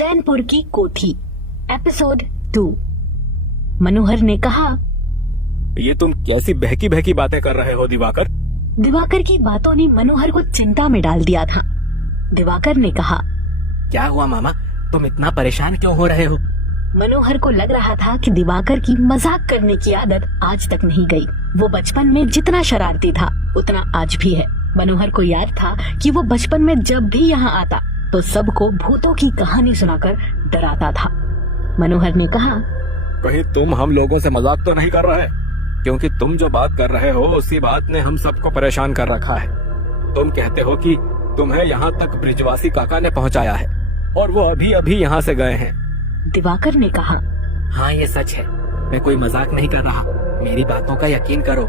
चैनपुर की कोठी एपिसोड 2। मनोहर ने कहा, ये तुम कैसी बहकी बहकी बातें कर रहे हो दिवाकर? दिवाकर की बातों ने मनोहर को चिंता में डाल दिया था। दिवाकर ने कहा, क्या हुआ मामा, तुम इतना परेशान क्यों हो रहे हो? मनोहर को लग रहा था कि दिवाकर की मजाक करने की आदत आज तक नहीं गई। वो बचपन में जितना शरारती था उतना आज भी है। मनोहर को याद था कि वो बचपन में जब भी यहाँ आता तो सबको भूतों की कहानी सुनाकर डराता था। मनोहर ने कहा, कहीं तुम हम लोगों से मजाक तो नहीं कर रहे? क्योंकि तुम जो बात कर रहे हो उसी बात ने हम सबको परेशान कर रखा है। तुम कहते हो कि तुम्हें यहाँ तक ब्रिजवासी काका ने पहुँचाया है और वो अभी अभी यहाँ से गए हैं। दिवाकर ने कहा, हाँ ये सच है, मैं कोई मजाक नहीं कर रहा, मेरी बातों का यकीन करो।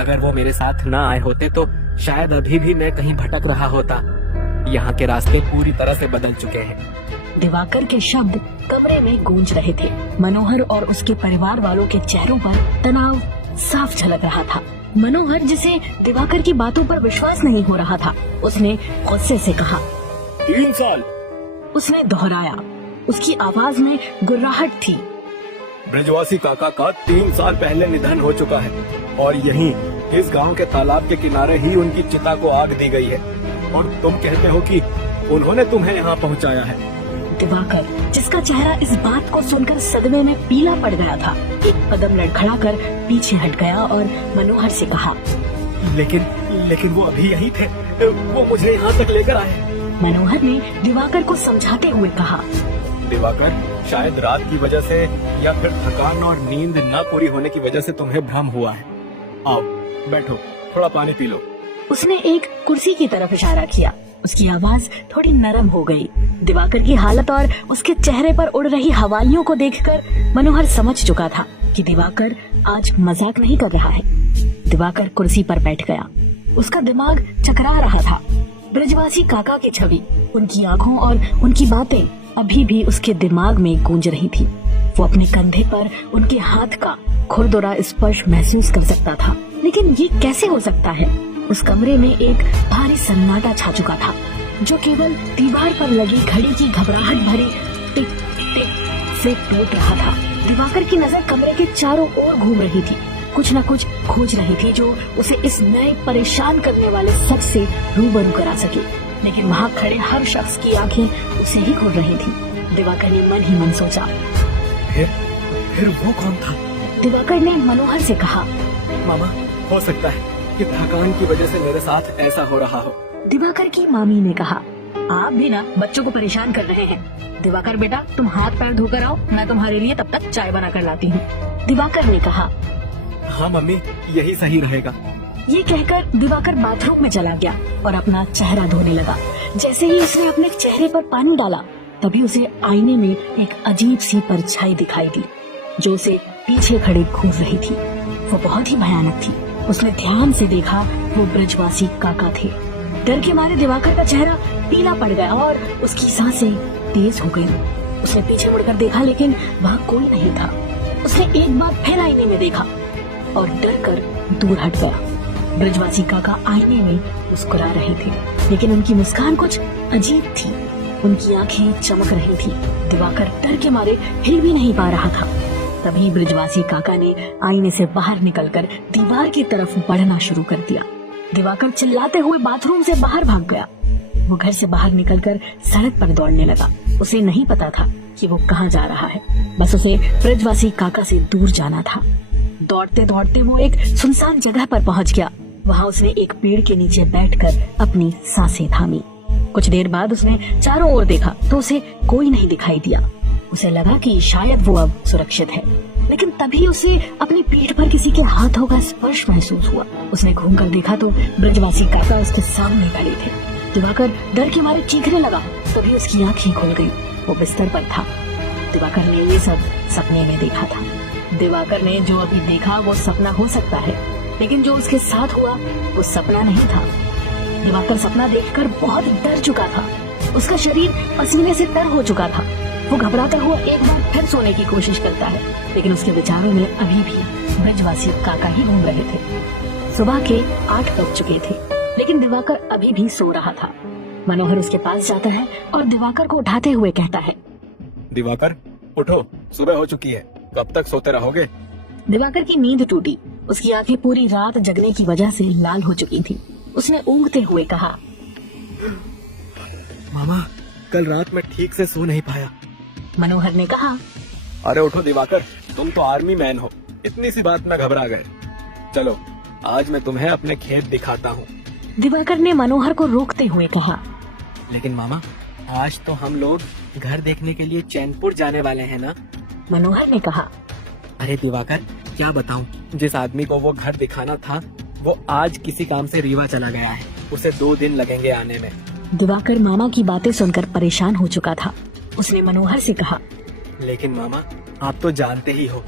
अगर वो मेरे साथ ना आए होते तो शायद अभी भी मैं कहीं भटक रहा होता। यहाँ के रास्ते पूरी तरह से बदल चुके हैं। दिवाकर के शब्द कमरे में गूंज रहे थे। मनोहर और उसके परिवार वालों के चेहरों पर तनाव साफ झलक रहा था। मनोहर, जिसे दिवाकर की बातों पर विश्वास नहीं हो रहा था, उसने गुस्से से कहा, 3 साल। उसने दोहराया। उसकी आवाज में गुर्राहट थी। ब्रिजवासी काका का 3 साल पहले निधन हो चुका है और यहीं इस गांव के तालाब के किनारे ही उनकी चिता को आग दी गई है और तुम कहते हो कि उन्होंने तुम्हें यहाँ पहुँचाया है। दिवाकर, जिसका चेहरा इस बात को सुनकर सदमे में पीला पड़ गया था, एक कदम लड़खड़ाकर पीछे हट गया और मनोहर से कहा, लेकिन वो अभी यही थे, वो मुझे यहाँ तक लेकर आए। मनोहर ने दिवाकर को समझाते हुए कहा, दिवाकर, शायद रात की वजह से या फिर थकान और नींद न पूरी होने की वजह से तुम्हें भ्रम हुआ है। आओ बैठो, थोड़ा पानी पी लो। उसने एक कुर्सी की तरफ इशारा किया। उसकी आवाज थोड़ी नरम हो गई। दिवाकर की हालत और उसके चेहरे पर उड़ रही हवाइयों को देखकर मनोहर समझ चुका था कि दिवाकर आज मजाक नहीं कर रहा है। दिवाकर कुर्सी पर बैठ गया। उसका दिमाग चकरा रहा था। ब्रिजवासी काका की छवि, उनकी आंखों और उनकी बातें अभी भी उसके दिमाग में गूंज रही थी। वो अपने कंधे पर उनके हाथ का खुरदुरा स्पर्श महसूस कर सकता था। लेकिन ये कैसे हो सकता है? उस कमरे में एक भारी सन्नाटा छा चुका था, जो केवल दीवार पर लगी घड़ी की घबराहट भरी टिक टिक से टूट रहा था। दिवाकर की नजर कमरे के चारों ओर घूम रही थी, कुछ न कुछ खोज रही थी जो उसे इस नए परेशान करने वाले सच से रूबरू करा सके। लेकिन वहाँ खड़े हर शख्स की आंखें उसे ही घूर रही थी। दिवाकर ने मन ही मन सोचा, फिर वो कौन था? दिवाकर ने मनोहर से कहा, मामा, हो सकता है कि थकान की वजह से मेरे साथ ऐसा हो रहा हो। दिवाकर की मामी ने कहा, आप भी ना बच्चों को परेशान कर रहे हैं। दिवाकर बेटा, तुम हाथ पैर धोकर आओ, मैं तुम्हारे लिए तब तक चाय बना कर लाती हूँ। दिवाकर ने कहा, हाँ मम्मी, यही सही रहेगा। ये कहकर दिवाकर बाथरूम में चला गया और अपना चेहरा धोने लगा। जैसे ही उसने अपने चेहरे पर पानी डाला, तभी उसे आईने में एक अजीब सी परछाई दिखाई दी, जो उसे पीछे खड़े घूर रही थी। वो बहुत ही भयानक थी। उसने ध्यान से देखा, वो ब्रिजवासी काका थे। डर के मारे दिवाकर का चेहरा पीला पड़ गया और उसकी सांसें तेज हो गईं। उसने पीछे मुड़कर देखा, लेकिन वहाँ कोई नहीं था। उसने एक बार फिर आईने में देखा और डर कर दूर हट गया। ब्रिजवासी काका आईने में मुस्कुरा रहे थे, लेकिन उनकी मुस्कान कुछ अजीब थी। उनकी आंखें चमक रही थी। दिवाकर डर के मारे हिल भी नहीं पा रहा था। तभी ब्रिजवासी काका ने आईने से बाहर निकलकर दीवार की तरफ बढ़ना शुरू कर दिया। दिवाकर चिल्लाते हुए बाथरूम से बाहर भाग गया। वो घर से बाहर निकलकर सड़क पर दौड़ने लगा। उसे नहीं पता था कि वो कहाँ जा रहा है, बस उसे ब्रिजवासी काका से दूर जाना था। दौड़ते दौड़ते वो एक सुनसान जगह पर पहुंच गया। वहाँ उसने एक पेड़ के नीचे बैठकर अपनी सांसें थामी। कुछ देर बाद उसने चारों ओर देखा तो उसे कोई नहीं दिखाई दिया। उसे लगा कि शायद वो अब सुरक्षित है, लेकिन तभी उसे अपनी पीठ पर किसी के हाथों का स्पर्श महसूस हुआ। उसने घूमकर देखा तो ब्रिजवासी काका उसके सामने खड़े थे। दिवाकर डर के मारे चीखने लगा। तभी उसकी आंखें खुल गई। वो बिस्तर पर था। दिवाकर ने ये सब सपने में देखा था। दिवाकर ने जो अभी देखा वो सपना हो सकता है, लेकिन जो उसके साथ हुआ वो सपना नहीं था। दिवाकर सपना देखकर बहुत डर चुका था। उसका शरीर पसीने से तर हो चुका था। वो घबराता हुआ एक बार फिर सोने की कोशिश करता है, लेकिन उसके विचारों में अभी भी ब्रिजवासी काका ही घूम रहे थे। सुबह के 8 बज चुके थे, लेकिन दिवाकर अभी भी सो रहा था। मनोहर उसके पास जाता है और दिवाकर को उठाते हुए कहता है, दिवाकर उठो, सुबह हो चुकी है, कब तक सोते रहोगे? दिवाकर की नींद टूटी। उसकी आंखें पूरी रात जगने की वजह से लाल हो चुकी थी। उसने ऊँघते हुए कहा, मामा, कल रात में ठीक से सो नहीं पाया। मनोहर ने कहा, अरे उठो दिवाकर, तुम तो आर्मी मैन हो, इतनी सी बात में घबरा गए। चलो आज मैं तुम्हें अपने खेत दिखाता हूँ। दिवाकर ने मनोहर को रोकते हुए कहा, लेकिन मामा, आज तो हम लोग घर देखने के लिए चैनपुर जाने वाले हैं ना? मनोहर ने कहा, अरे दिवाकर, क्या बताऊं, जिस आदमी को वो घर दिखाना था वो आज किसी काम से रीवा चला गया है। उसे 2 दिन लगेंगे आने में। दिवाकर मामा की बातें सुनकर परेशान हो चुका था। उसने मनोहर से कहा, लेकिन मामा, आप तो जानते ही हो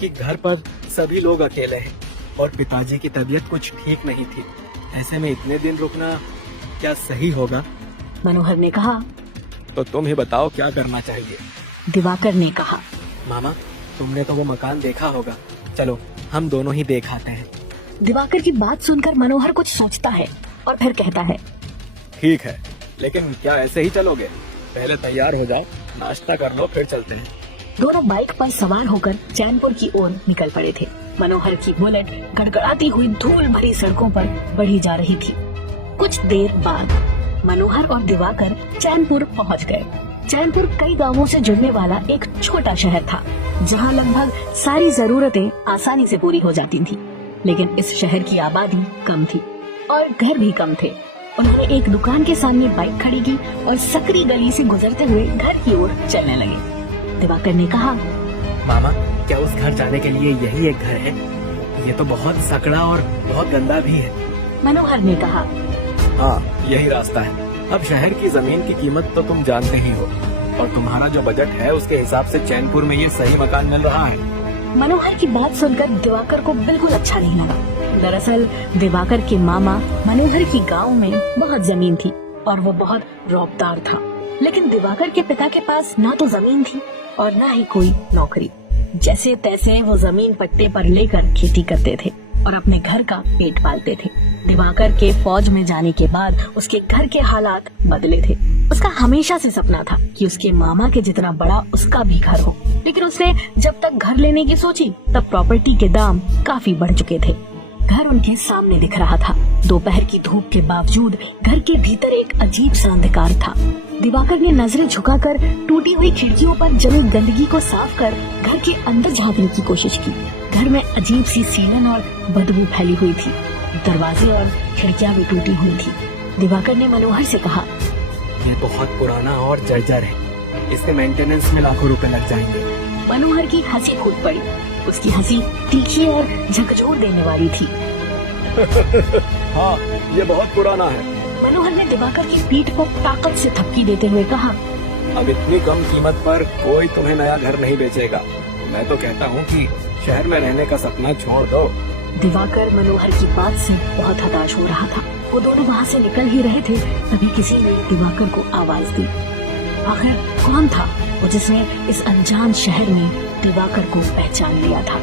कि घर पर सभी लोग अकेले हैं और पिताजी की तबीयत कुछ ठीक नहीं थी। ऐसे में इतने दिन रुकना क्या सही होगा? मनोहर ने कहा। तो तुम ही बताओ क्या करना चाहिए। दिवाकर ने कहा, मामा, तुमने तो वो मकान देखा होगा, चलो हम दोनों ही देख आते हैं। दिवाकर की बात सुनकर मनोहर कुछ सोचता है और फिर कहता है, ठीक है, लेकिन क्या ऐसे ही चलोगे? पहले तैयार हो जाओ, नाश्ता कर लो, फिर चलते हैं। दोनों बाइक पर सवार होकर चैनपुर की ओर निकल पड़े थे। मनोहर की बुलेट गड़गड़ाती हुई धूल भरी सड़कों पर बढ़ी जा रही थी। कुछ देर बाद मनोहर और दिवाकर चैनपुर पहुंच गए। चैनपुर कई गांवों से जुड़ने वाला एक छोटा शहर था, जहां लगभग सारी जरूरतें आसानी से पूरी हो जाती थी। लेकिन इस शहर की आबादी कम थी और घर भी कम थे। उन्होंने एक दुकान के सामने बाइक खड़ी की और सकरी गली से गुजरते हुए घर की ओर चलने लगे। दिवाकर ने कहा, मामा, क्या उस घर जाने के लिए यही एक घर है? ये तो बहुत सकड़ा और बहुत गंदा भी है। मनोहर ने कहा, हाँ, यही रास्ता है। अब शहर की जमीन की कीमत तो तुम जानते ही हो, और तुम्हारा जो बजट है उसके हिसाब से चैनपुर में ये सही मकान मिल रहा है। मनोहर की बात सुनकर दिवाकर को बिल्कुल अच्छा नहीं लगा। दरअसल दिवाकर के मामा मनोहर की गांव में बहुत जमीन थी और वो बहुत रौबदार था। लेकिन दिवाकर के पिता के पास ना तो जमीन थी और ना ही कोई नौकरी। जैसे तैसे वो जमीन पट्टे पर लेकर खेती करते थे और अपने घर का पेट पालते थे। दिवाकर के फौज में जाने के बाद उसके घर के हालात बदले थे। उसका हमेशा से सपना था कि उसके मामा के जितना बड़ा उसका भी घर हो, लेकिन उसने जब तक घर लेने की सोची तब प्रॉपर्टी के दाम काफी बढ़ चुके थे। घर उनके सामने दिख रहा था। दोपहर की धूप के बावजूद घर के भीतर एक अजीब सा अंधकार था। दिवाकर ने नजरें झुकाकर टूटी हुई खिड़कियों पर जमी गंदगी को साफ कर घर के अंदर झांकने की कोशिश की। घर में अजीब सी सीलन और बदबू फैली हुई थी। दरवाजे और खिड़कियां भी टूटी हुई थी। दिवाकर ने मनोहर से कहा, ये बहुत पुराना और जर्जर है, इसके मेंटेनेंस में लाखों रुपए लग जाएंगे। मनोहर की हंसी फूट पड़ी। उसकी हंसी तीखी और झकझोर देने वाली थी। हाँ, ये बहुत पुराना है। मनोहर ने दिवाकर की पीठ को ताकत से थपकी देते हुए कहा, अब इतनी कम कीमत पर कोई तुम्हें नया घर नहीं बेचेगा। मैं तो कहता हूँ कि शहर में रहने का सपना छोड़ दो। दिवाकर मनोहर की बात से बहुत हताश हो रहा था। वो दोनों वहाँ से निकल ही रहे थे, तभी किसी ने दिवाकर को आवाज दी। आखिर कौन था वो जिसने इस अनजान शहर में दिवाकर को पहचान लिया था?